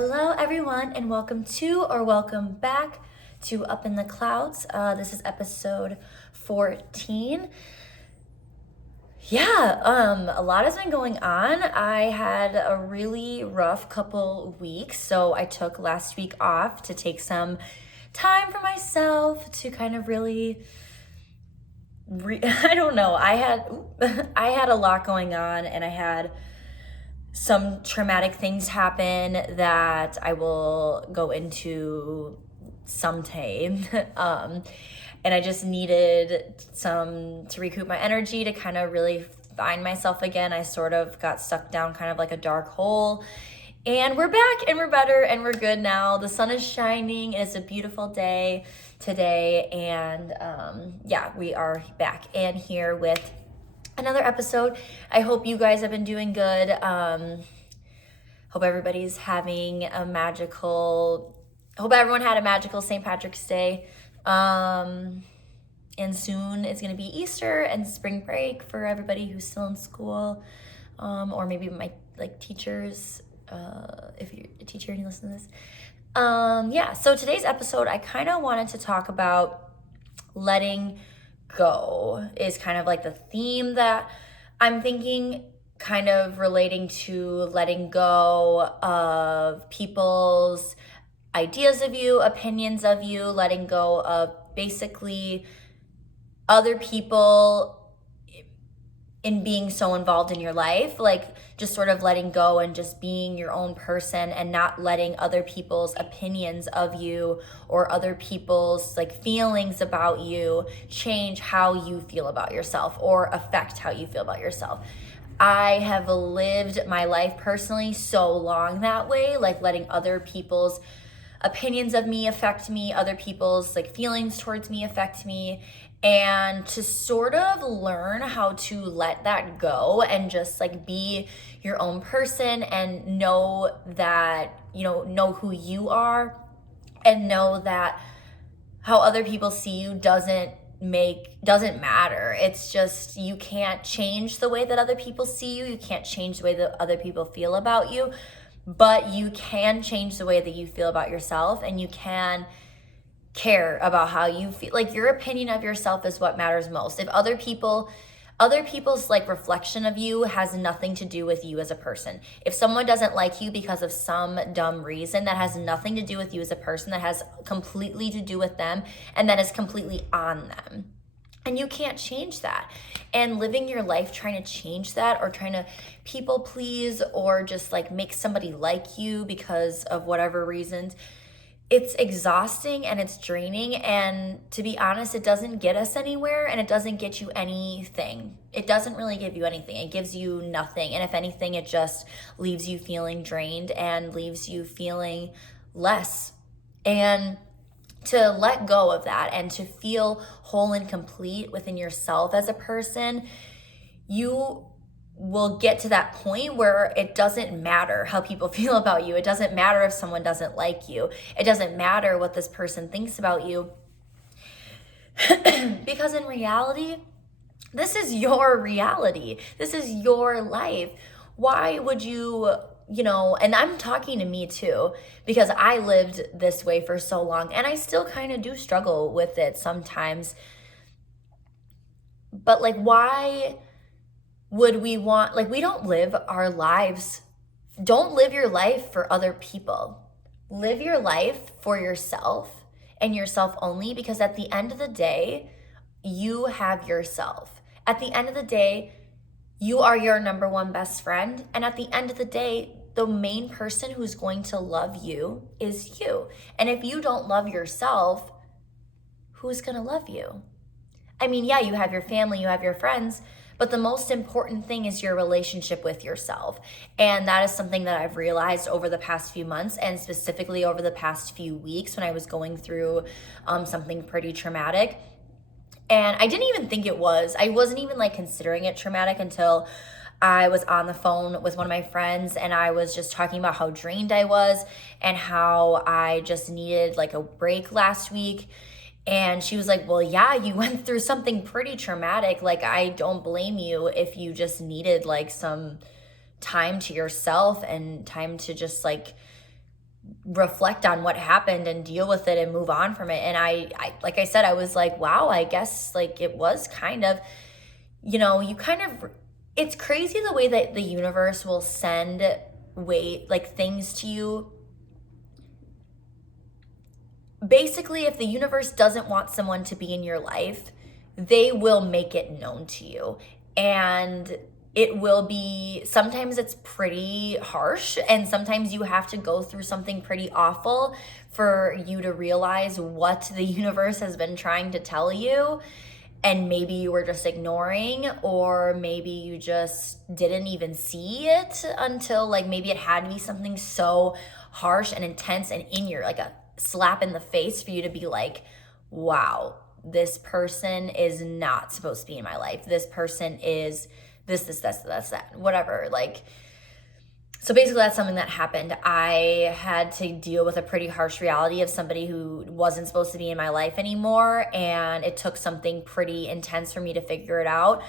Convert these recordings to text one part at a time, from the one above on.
Hello everyone and welcome back to Up in the Clouds. This is episode 14. A lot has been going on. I had a really rough couple weeks, so I took last week off to take some time for myself to kind of really I don't know. I had a lot going on, and I had some traumatic things happen that I will go into someday. And I just needed to recoup my energy to kind of really find myself again. I sort of got sucked down kind of like a dark hole. And we're back and we're better and we're good now. The sun is shining. It's a beautiful day today. And we are back and here with another episode. I hope you guys have been doing good. Hope everybody's having hope everyone had a magical St. Patrick's Day. And soon it's going to be Easter and spring break for everybody who's still in school. Or maybe my teachers, if you're a teacher and you listen to this. So today's episode, I kind of wanted to talk about letting go is kind of like the theme that I'm thinking, kind of relating to letting go of people's ideas of you, opinions of you, letting go of basically other people in being so involved in your life, like just sort of letting go and just being your own person and not letting other people's opinions of you or other people's feelings about you change how you feel about yourself or affect how you feel about yourself. I have lived my life personally so long that way, letting other people's opinions of me affect me, other people's feelings towards me affect me. And to sort of learn how to let that go and just be your own person and know that, know who you are and know that how other people see you doesn't matter. It's just, you can't change the way that other people see you. You can't change the way that other people feel about you, but you can change the way that you feel about yourself, and you can care about how you feel. Your opinion of yourself is what matters most. If other people's reflection of you has nothing to do with you as a person. If someone doesn't like you because of some dumb reason that has nothing to do with you as a person, that has completely to do with them and that is completely on them. And you can't change that. And living your life trying to change that or trying to people please or just make somebody like you because of whatever reasons, it's exhausting and it's draining, and to be honest, it doesn't get us anywhere, and it doesn't get you anything. It doesn't really give you anything. It gives you nothing, and if anything, it just leaves you feeling drained and leaves you feeling less. And to let go of that and to feel whole and complete within yourself as a person, you will get to that point where it doesn't matter how people feel about you. It doesn't matter if someone doesn't like you. It doesn't matter what this person thinks about you. Because in reality, this is your reality. This is your life. Why would you, and I'm talking to me too, because I lived this way for so long, and I still kind of do struggle with it sometimes. But why would we want, we don't live our lives. Don't live your life for other people. Live your life for yourself and yourself only, because at the end of the day, you have yourself. At the end of the day, you are your number one best friend. And at the end of the day, the main person who's going to love you is you. And if you don't love yourself, who's going to love you? I mean, yeah, you have your family, you have your friends, but the most important thing is your relationship with yourself. And that is something that I've realized over the past few months, and specifically over the past few weeks when I was going through something pretty traumatic. And I didn't even think it was. I wasn't even considering it traumatic until I was on the phone with one of my friends, and I was just talking about how drained I was and how I just needed a break last week. And she was like, well, yeah, you went through something pretty traumatic. I don't blame you if you just needed some time to yourself and time to just reflect on what happened and deal with it and move on from it. And I like I said, I was like, wow, I guess like it was kind of, you know, you kind of, it's crazy the way that the universe will send like things to you. Basically, if the universe doesn't want someone to be in your life, they will make it known to you. And it will be, sometimes it's pretty harsh, and sometimes you have to go through something pretty awful for you to realize what the universe has been trying to tell you. And maybe you were just ignoring, or maybe you just didn't even see it until like maybe it had to be something so harsh and intense and in your, like a slap in the face for you to be like, wow, this person is not supposed to be in my life. This person is this, that, whatever. Like, so basically that's something that happened. I had to deal with a pretty harsh reality of somebody who wasn't supposed to be in my life anymore. And it took something pretty intense for me to figure it out.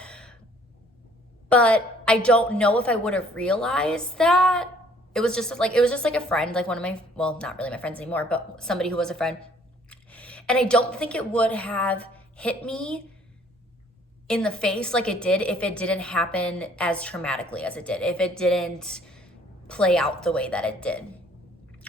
But I don't know if I would have realized that. It was just like a friend, like one of my, well, not really my friends anymore, but somebody who was a friend. And I don't think it would have hit me in the face like it did if it didn't happen as traumatically as it did, if it didn't play out the way that it did.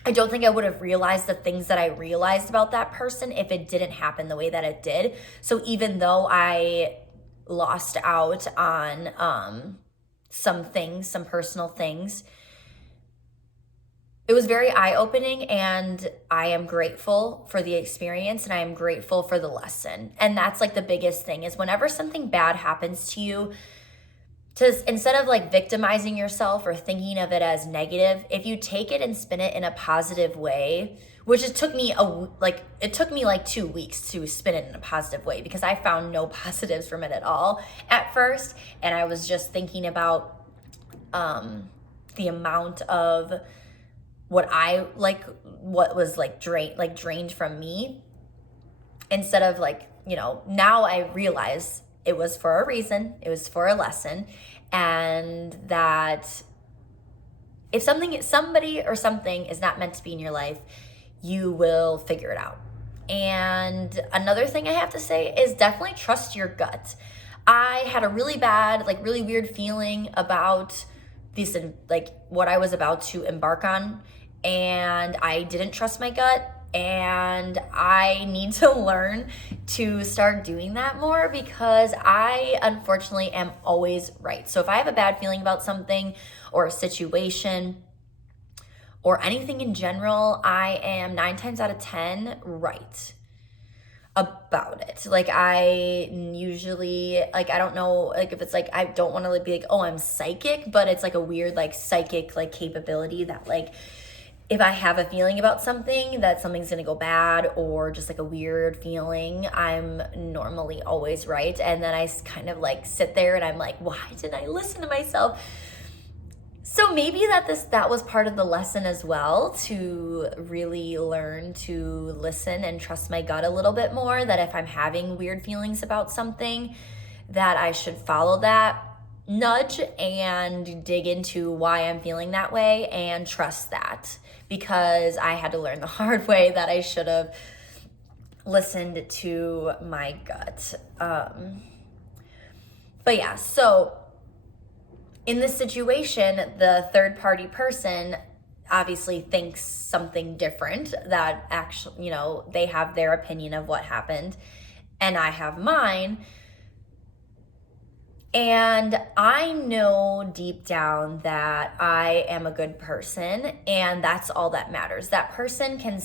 I don't think I would have realized the things that I realized about that person if it didn't happen the way that it did. So even though I lost out on some things, some personal things, it was very eye-opening, and I am grateful for the experience, and I am grateful for the lesson. And that's like the biggest thing, is whenever something bad happens to you, to instead of like victimizing yourself or thinking of it as negative, if you take it and spin it in a positive way, which it took me like 2 weeks to spin it in a positive way, because I found no positives from it at all at first. And I was just thinking about the amount of what was drained from me, instead of like, you know, now I realize it was for a reason, it was for a lesson, and that if somebody or something is not meant to be in your life, you will figure it out. And another thing I have to say is definitely trust your gut. I had a really bad, like really weird feeling about this, like what I was about to embark on, and I didn't trust my gut. And I need to learn to start doing that more, because I unfortunately am always right. So if I have a bad feeling about something or a situation or anything in general, I am 9 times out of 10 right about it. Like I usually, like, I don't know, like if it's like, I don't want to be like, oh, I'm psychic, but it's like a weird like psychic like capability that like, if I have a feeling about something that something's gonna go bad, or just like a weird feeling, I'm normally always right. And then I kind of like sit there and I'm like, why didn't I listen to myself? So maybe that was part of the lesson as well, to really learn to listen and trust my gut a little bit more, that if I'm having weird feelings about something, that I should follow that nudge and dig into why I'm feeling that way and trust that, because I had to learn the hard way that I should have listened to my gut. But yeah, so in this situation, the third party person obviously thinks something different, that actually, you know, they have their opinion of what happened and I have mine. And I know deep down that I am a good person, and that's all that matters. That person can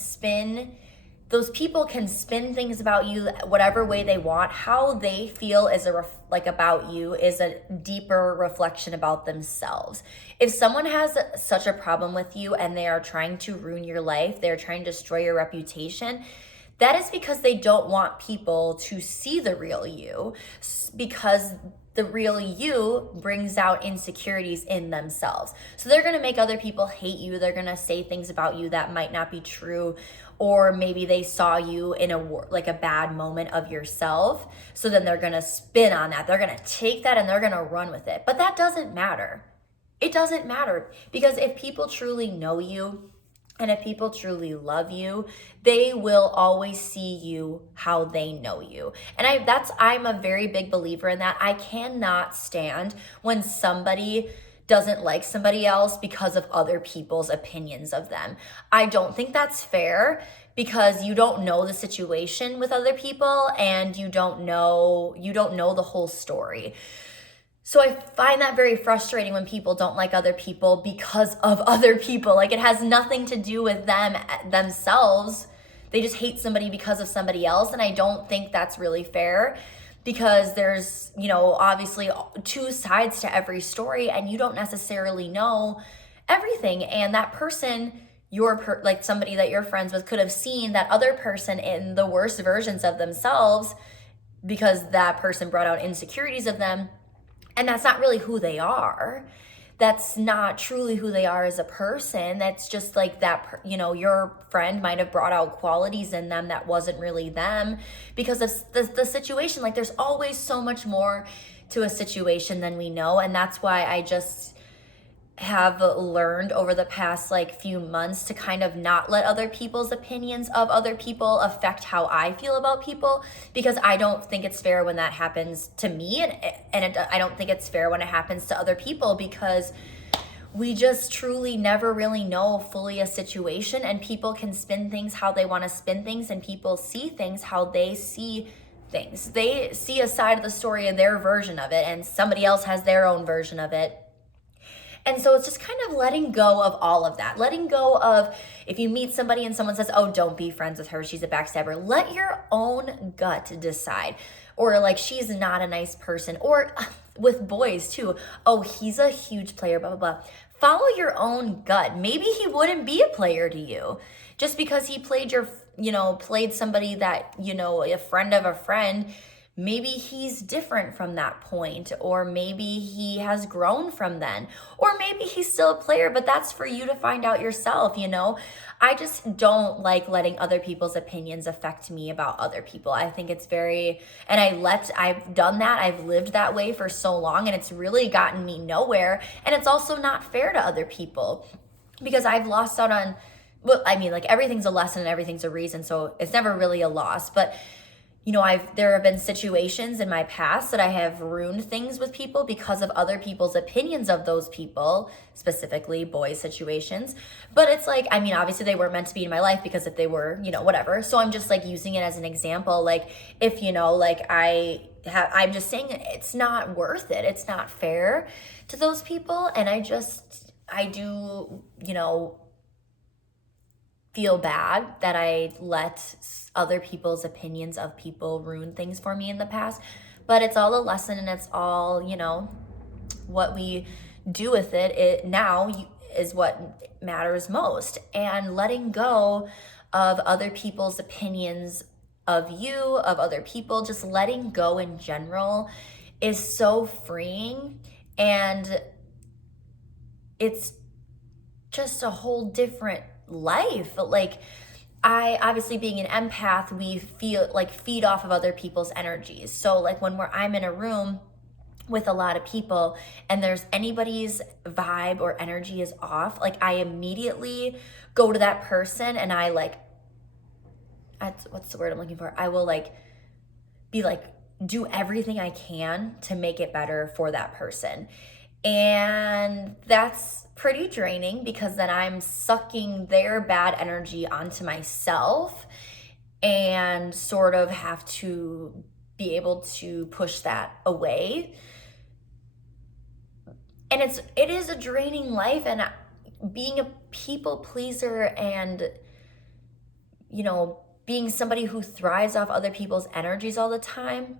those people can spin things about you whatever way they want. How they feel is about you is a deeper reflection about themselves. If someone has such a problem with you and they are trying to ruin your life, they're trying to destroy your reputation, that is because they don't want people to see the real you, because the real you brings out insecurities in themselves. So they're gonna make other people hate you. They're gonna say things about you that might not be true, or maybe they saw you in a bad moment of yourself. So then they're gonna spin on that. They're gonna take that and they're gonna run with it. But that doesn't matter. It doesn't matter, because if people truly know you And if people truly love you, they will always see you how they know you. And I'm a very big believer in that. I cannot stand when somebody doesn't like somebody else because of other people's opinions of them. I don't think that's fair, because you don't know the situation with other people, and you don't know the whole story. So I find that very frustrating when people don't like other people because of other people. Like, it has nothing to do with them themselves. They just hate somebody because of somebody else. And I don't think that's really fair, because there's, obviously two sides to every story, and you don't necessarily know everything. And that person, like somebody that you're friends with, could have seen that other person in the worst versions of themselves, because that person brought out insecurities of them. And that's not really who they are. That's not truly who they are as a person. That's just like that, your friend might have brought out qualities in them that wasn't really them because of the situation. Like, there's always so much more to a situation than we know. And that's why I just have learned over the past few months to kind of not let other people's opinions of other people affect how I feel about people, because I don't think it's fair when that happens to me, and I don't think it's fair when it happens to other people, because we just truly never really know fully a situation, and people can spin things how they want to spin things, and people see things how they see things. They see a side of the story and their version of it, and somebody else has their own version of it. And so it's just kind of letting go of all of that. Letting go of, if you meet somebody and someone says, oh, don't be friends with her, she's a backstabber. Let your own gut decide. Or she's not a nice person. Or with boys too, oh, he's a huge player, blah, blah, blah. Follow your own gut. Maybe he wouldn't be a player to you just because he played played somebody that, a friend of a friend. Maybe he's different from that point, or maybe he has grown from then, or maybe he's still a player, but that's for you to find out yourself. I just don't like letting other people's opinions affect me about other people. I think it's I've done that. I've lived that way for so long, and it's really gotten me nowhere. And it's also not fair to other people, because I've lost out on, everything's a lesson and everything's a reason. So it's never really a loss, but there have been situations in my past that I have ruined things with people because of other people's opinions of those people, specifically boys situations. But it's obviously they weren't meant to be in my life, because if they were, whatever. So I'm just using it as an example. If, I'm just saying it's not worth it. It's not fair to those people. And I do, feel bad that I let other people's opinions of people ruin things for me in the past. But it's all a lesson, and it's all, what we do with it now is what matters most. And letting go of other people's opinions of you, of other people, just letting go in general is so freeing. And it's just a whole different life. I obviously, being an empath, we feel feed off of other people's energies. So when I'm in a room with a lot of people and there's anybody's vibe or energy is off, I immediately go to that person and I what's the word I'm looking for? I will do everything I can to make it better for that person. And that's pretty draining, because then I'm sucking their bad energy onto myself and sort of have to be able to push that away. And it is a draining life, and being a people pleaser and, being somebody who thrives off other people's energies all the time,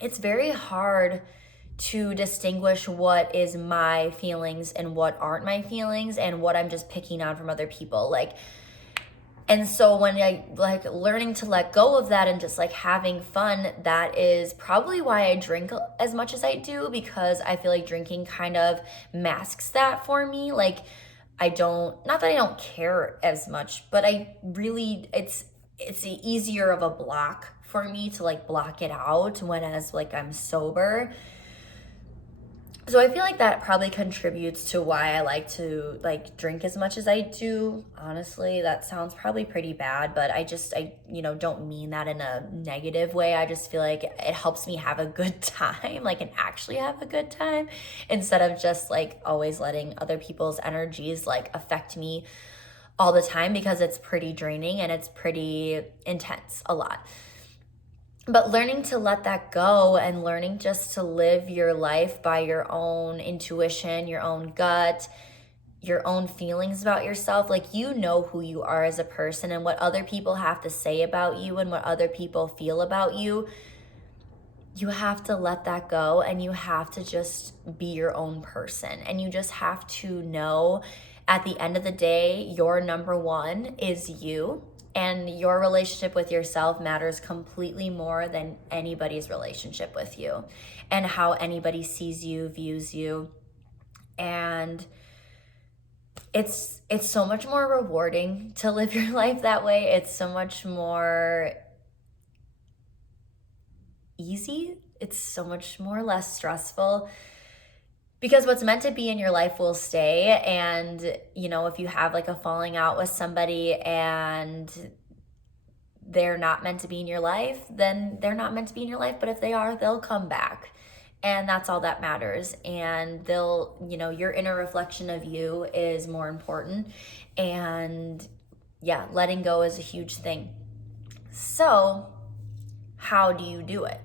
it's very hard to distinguish what is my feelings and what aren't my feelings, and what I'm just picking on from other people. And so when I learning to let go of that and just having fun, that is probably why I drink as much as I do, because I feel like drinking kind of masks that for me. Not that I don't care as much, but it's easier of a block for me to block it out, whereas I'm sober. So I feel like that probably contributes to why I like to like drink as much as I do. Honestly, that sounds probably pretty bad, but I don't mean that in a negative way. I just feel like it helps me have a good time, like, and actually have a good time, instead of just like always letting other people's energies like affect me all the time, because it's pretty draining and it's pretty intense a lot. But learning to let that go and learning just to live your life by your own intuition, your own gut, your own feelings about yourself. Like, you know who you are as a person, and what other people have to say about you and what other people feel about you. You have to let that go, and you have to just be your own person. And you just have to know at the end of the day, your number one is you. And your relationship with yourself matters completely more than anybody's relationship with you, and how anybody sees you, views you. And it's so much more rewarding to live your life that way. It's so much more easy. It's so much more less stressful, because what's meant to be in your life will stay. And, if you have like a falling out with somebody and they're not meant to be in your life, then they're not meant to be in your life. But if they are, they'll come back. And that's all that matters. And your inner reflection of you is more important. And yeah, letting go is a huge thing. So how do you do it?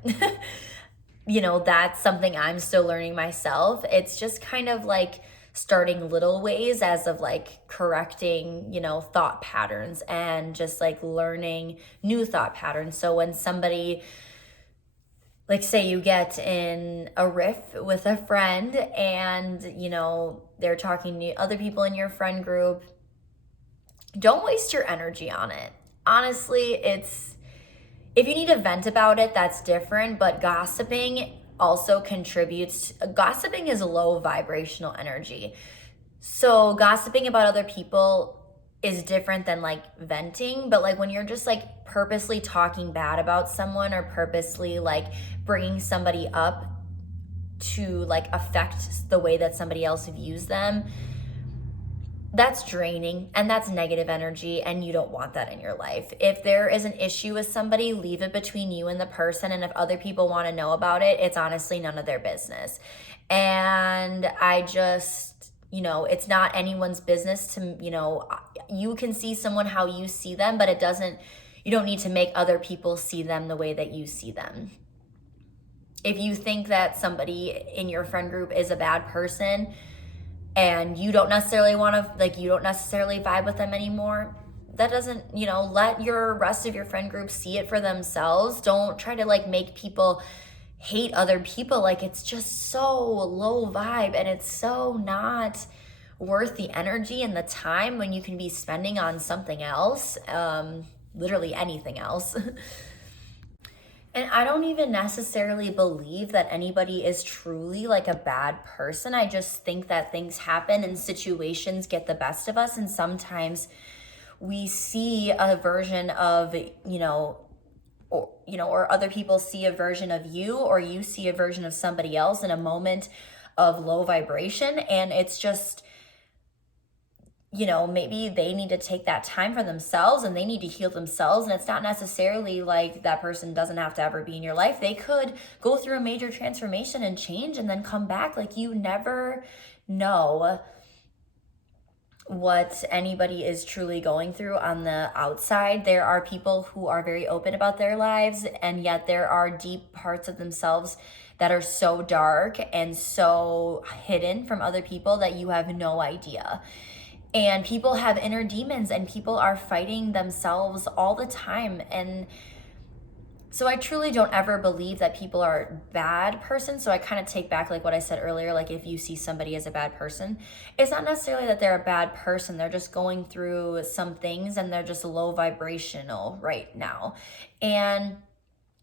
That's something I'm still learning myself. It's just kind of like starting little ways, as of like correcting, thought patterns, and just like learning new thought patterns. So when somebody, like, say you get in a riff with a friend and, they're talking to other people in your friend group, don't waste your energy on it. Honestly, if you need to vent about it, that's different, but gossiping also contributes. Gossiping is low vibrational energy. So gossiping about other people is different than like venting, but like when you're just like purposely talking bad about someone, or purposely like bringing somebody up to like affect the way that somebody else views them, that's draining and that's negative energy, and you don't want that in your life. If there is an issue with somebody, leave it between you and the person. And if other people want to know about it, it's honestly none of their business. And I just, it's not anyone's business to, you can see someone how you see them, but you don't need to make other people see them the way that you see them. If you think that somebody in your friend group is a bad person, and you don't necessarily want to, like, you don't necessarily vibe with them anymore, that doesn't, let your rest of your friend group see it for themselves. Don't try to like make people hate other people. Like, it's just so low vibe, and it's so not worth the energy and the time when you can be spending on something else, literally anything else. And I don't even necessarily believe that anybody is truly like a bad person. I just think that things happen and situations get the best of us. And sometimes we see a version of, or other people see a version of you, or you see a version of somebody else in a moment of low vibration. And it's just, maybe they need to take that time for themselves, and they need to heal themselves. And it's not necessarily like that person doesn't have to ever be in your life. They could go through a major transformation and change and then come back. Like, you never know what anybody is truly going through on the outside. There are people who are very open about their lives, and yet there are deep parts of themselves that are so dark and so hidden from other people that you have no idea. And people have inner demons, and people are fighting themselves all the time. And so I truly don't ever believe that people are a bad person. So I kind of take back like what I said earlier. Like, if you see somebody as a bad person, it's not necessarily that they're a bad person. They're just going through some things, and they're just low vibrational right now. And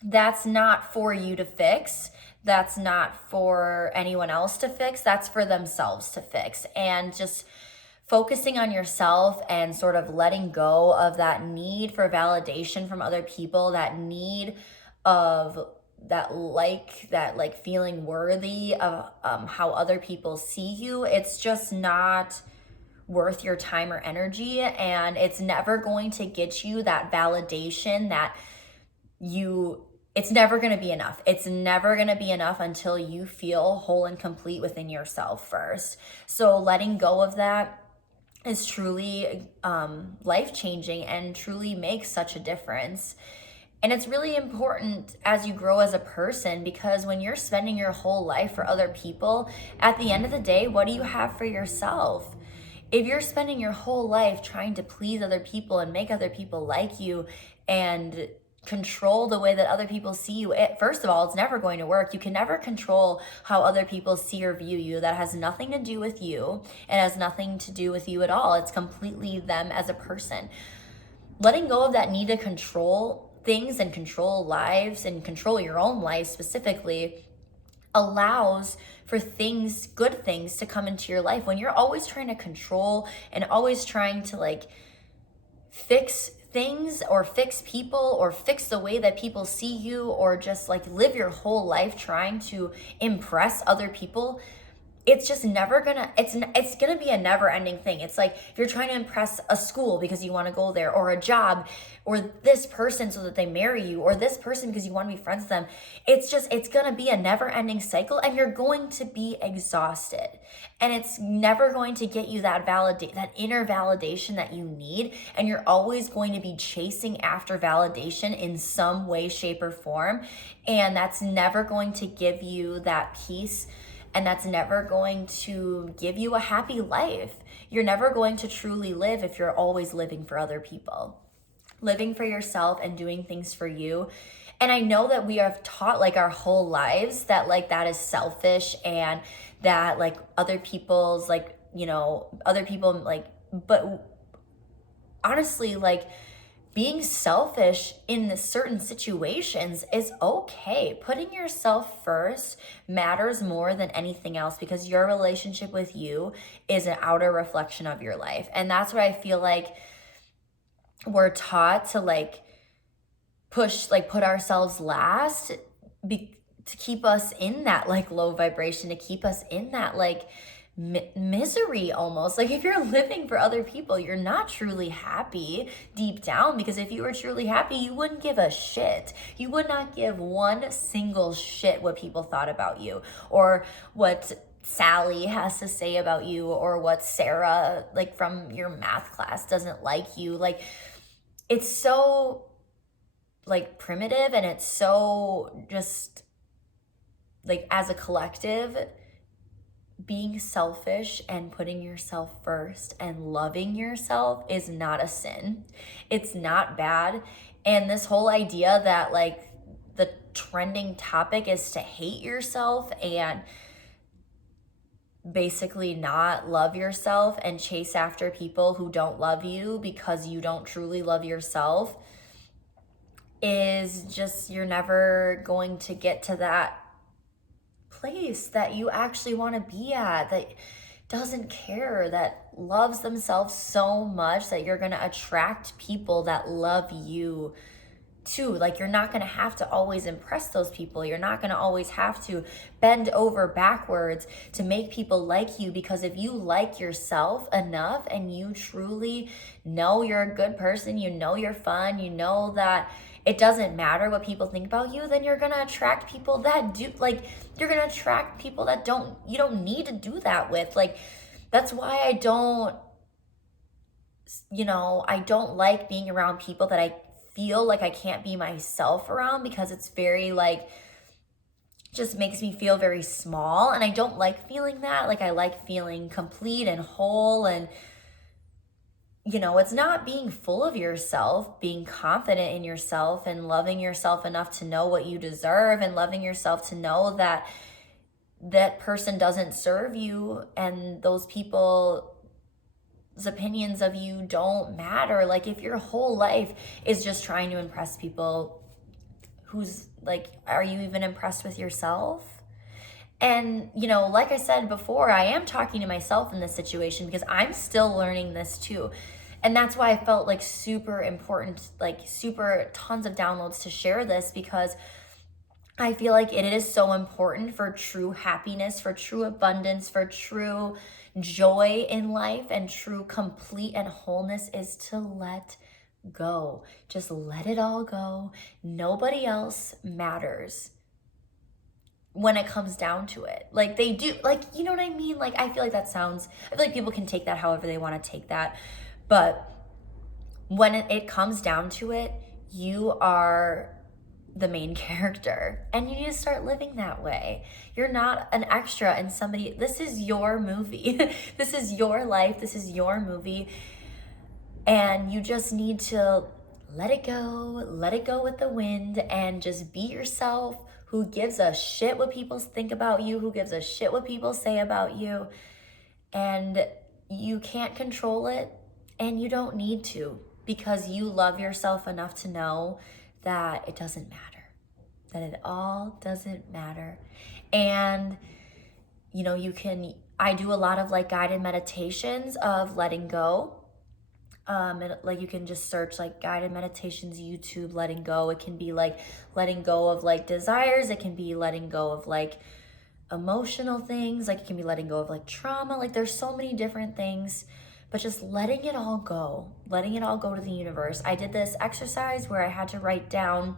that's not for you to fix. That's not for anyone else to fix. That's for themselves to fix. And just focusing on yourself and sort of letting go of that need for validation from other people, that need of feeling worthy of how other people see you, it's just not worth your time or energy, and it's never going to get you that validation that it's never going to be enough. It's never going to be enough until you feel whole and complete within yourself first. So letting go of that is truly life-changing and truly makes such a difference. And it's really important as you grow as a person, because when you're spending your whole life for other people, at the end of the day, what do you have for yourself? If you're spending your whole life trying to please other people and make other people like you and control the way that other people see you, first of all, it's never going to work. You can never control how other people see or view you. That has nothing to do with you. It has nothing to do with you at all. It's completely them as a person. Letting go of that need to control things and control lives and control your own life specifically allows for good things to come into your life. When you're always trying to control and always trying to fix things or fix people or fix the way that people see you, or just live your whole life trying to impress other people, it's just never gonna, it's gonna be a never ending thing. It's like if you're trying to impress a school because you want to go there, or a job, or this person so that they marry you, or this person because you want to be friends with them. It's gonna be a never ending cycle, and you're going to be exhausted, and it's never going to get you that inner validation that you need. And you're always going to be chasing after validation in some way, shape, or form. And that's never going to give you that peace. And that's never going to give you a happy life. You're never going to truly live if you're always living for other people. Living for yourself and doing things for you. And I know that we have taught our whole lives that that is selfish, and that other people's other people but honestly being selfish in certain situations is okay. Putting yourself first matters more than anything else, because your relationship with you is an outer reflection of your life. And that's what I feel we're taught to put ourselves last to keep us in that low vibration, to keep us in that misery almost. If you're living for other people, you're not truly happy deep down, because if you were truly happy, you wouldn't give a shit. You would not give one single shit what people thought about you, or what Sally has to say about you, or what Sarah from your math class doesn't like you. It's so primitive, and it's so just as a collective, being selfish and putting yourself first and loving yourself is not a sin. It's not bad. And this whole idea that the trending topic is to hate yourself and basically not love yourself and chase after people who don't love you because you don't truly love yourself, is just, you're never going to get to that place that you actually want to be at, that doesn't care, that loves themselves so much that you're going to attract people that love you too. You're not going to have to always impress those people. You're not going to always have to bend over backwards to make people like you, because if you like yourself enough and you truly know you're a good person, you know you're fun, you know that it doesn't matter what people think about you, then you're going to attract people that do. You're going to attract people that you don't need to do that with. That's why I don't like being around people that I feel I can't be myself around, because it's very just makes me feel very small. And I don't like feeling that. I like feeling complete and whole. And it's not being full of yourself, being confident in yourself and loving yourself enough to know what you deserve, and loving yourself to know that that person doesn't serve you, and those people's opinions of you don't matter. If your whole life is just trying to impress people, are you even impressed with yourself? And, like I said before, I am talking to myself in this situation because I'm still learning this too. And that's why I felt super important, super tons of downloads to share this, because I feel like it is so important for true happiness, for true abundance, for true joy in life, and true complete and wholeness is to let go. Just let it all go. Nobody else matters when it comes down to it. Like they do, like, you know what I mean? Like, I feel like I feel like people can take that however they want to take that. But when it comes down to it, you are the main character and you need to start living that way. You're not an extra in somebody. This is your movie. This is your life. This is your movie. And you just need to let it go with the wind, and just be yourself. Who gives a shit what people think about you? Who gives a shit what people say about you? And you can't control it, and you don't need to, because you love yourself enough to know that it doesn't matter, that it all doesn't matter. And, you know, I do a lot of like guided meditations of letting go. And like you can just search like guided meditations, YouTube, letting go. It can be like letting go of like desires. It can be letting go of like emotional things. Like it can be letting go of like trauma. Like there's so many different things, but just letting it all go to the universe. I did this exercise where I had to write down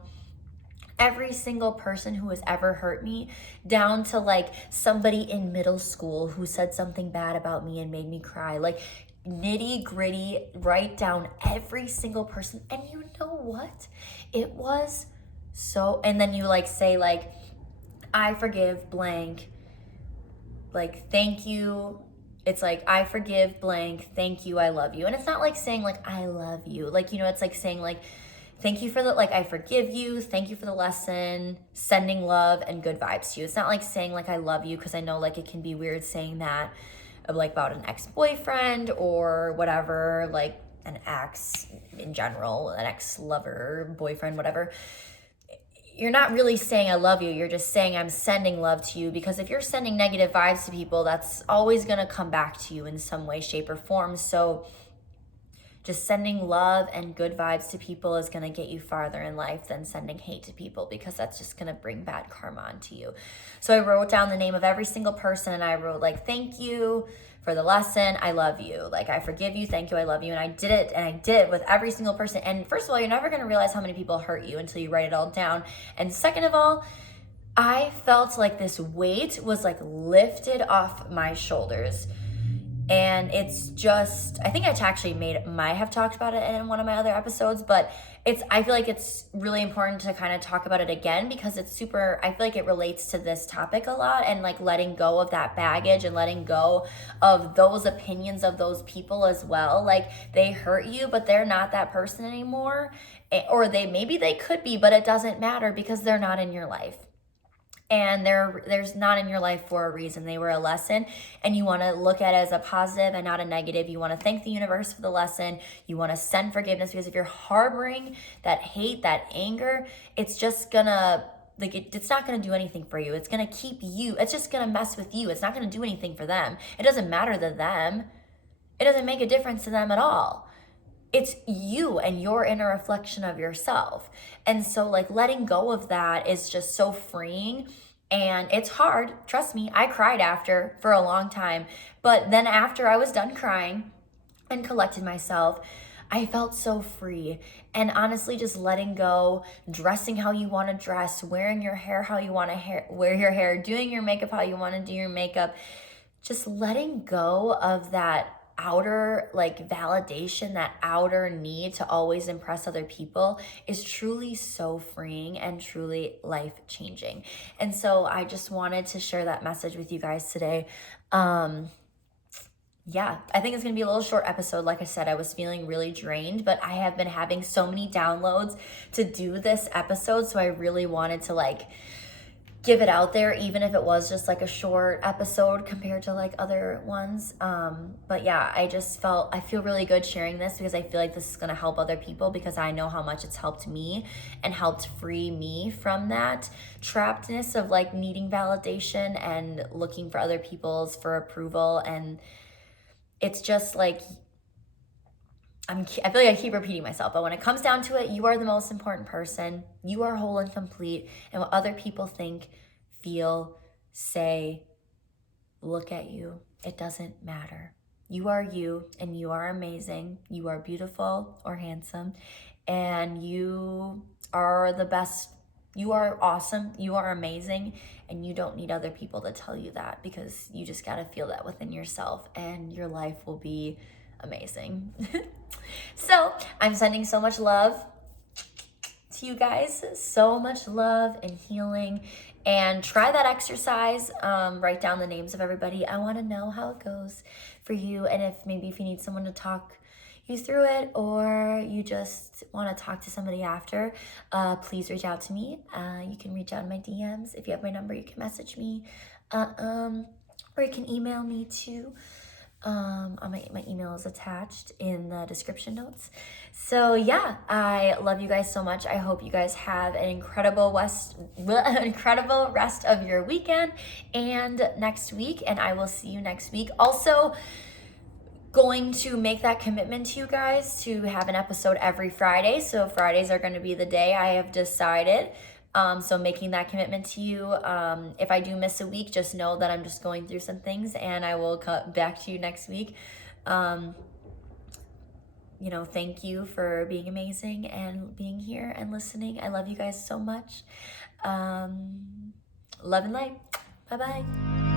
every single person who has ever hurt me, down to like somebody in middle school who said something bad about me and made me cry. Like nitty gritty, write down every single person. And you know what? It was so, and then you like say like, I forgive blank, like, thank you. It's like, I forgive blank, thank you, I love you. And it's not like saying like, I love you. Like, you know, it's like saying like, thank you for the, like, I forgive you, thank you for the lesson, sending love and good vibes to you. It's not like saying like, I love you, because I know like it can be weird saying that like about an ex-boyfriend or whatever, like an ex in general, an ex-lover, boyfriend, whatever. You're not really saying I love you. You're just saying I'm sending love to you, because if you're sending negative vibes to people, that's always going to come back to you in some way, shape, or form. So just sending love and good vibes to people is going to get you farther in life than sending hate to people, because that's just going to bring bad karma onto you. So I wrote down the name of every single person, and I wrote like, thank you for the lesson, I love you. Like, I forgive you, thank you, I love you. And I did it with every single person. And first of all, you're never going to realize how many people hurt you until you write it all down. And second of all, I felt like this weight was like lifted off my shoulders. And it's just, I think I actually might have talked about it in one of my other episodes, but I feel like it's really important to kind of talk about it again, because it's super, I feel like it relates to this topic a lot, and like letting go of that baggage and letting go of those opinions of those people as well. Like, they hurt you, but they're not that person anymore. Or maybe they could be, but it doesn't matter, because they're not in your life. And there's not in your life for a reason. They were a lesson, and you want to look at it as a positive and not a negative. You want to thank the universe for the lesson. You want to send forgiveness, because if you're harboring that hate, that anger, it's just gonna, like, it's not gonna do anything for you. It's gonna keep you, it's just gonna mess with you. It's not gonna do anything for them. It doesn't matter to them. It doesn't make a difference to them at all. It's you and your inner reflection of yourself. And so like letting go of that is just so freeing. And it's hard, trust me. I cried after for a long time. But then after I was done crying and collected myself, I felt so free. And honestly, just letting go, dressing how you want to dress, wearing your hair how you want to wear your hair, doing your makeup how you want to do your makeup, just letting go of that outer like validation, that outer need to always impress other people, is truly so freeing and truly life changing. And so I just wanted to share that message with you guys today. Yeah, I think it's gonna be a little short episode. Like I said, I was feeling really drained, but I have been having so many downloads to do this episode, so I really wanted to like give it out there, even if it was just like a short episode compared to like other ones. But yeah, I feel really good sharing this, because I feel like this is going to help other people, because I know how much it's helped me and helped free me from that trappedness of like needing validation and looking for other people's for approval. And it's just like, I feel like I keep repeating myself, but when it comes down to it, you are the most important person. You are whole and complete. And what other people think, feel, say, look at you, it doesn't matter. You are you, and you are amazing. You are beautiful or handsome, and you are the best. You are awesome. You are amazing, and you don't need other people to tell you that, because you just got to feel that within yourself, and your life will be amazing. So I'm sending so much love to you guys, so much love and healing, and try that exercise. Write down the names of everybody. I want to know how it goes for you, and if you need someone to talk you through it, or you just want to talk to somebody after, please reach out to me. You can reach out in my DMs. If you have my number, you can message me, or you can email me too. My email is attached in the description notes. So yeah, I love you guys so much. I hope you guys have an incredible rest of your weekend and next week, and I will see you next week. Also, going to make that commitment to you guys to have an episode every Friday. So Fridays are going to be the day, I have decided. So making that commitment to you. If I do miss a week, just know that I'm just going through some things, and I will cut back to you next week. Thank you for being amazing and being here and listening. I love you guys so much. Love and light. Bye-bye.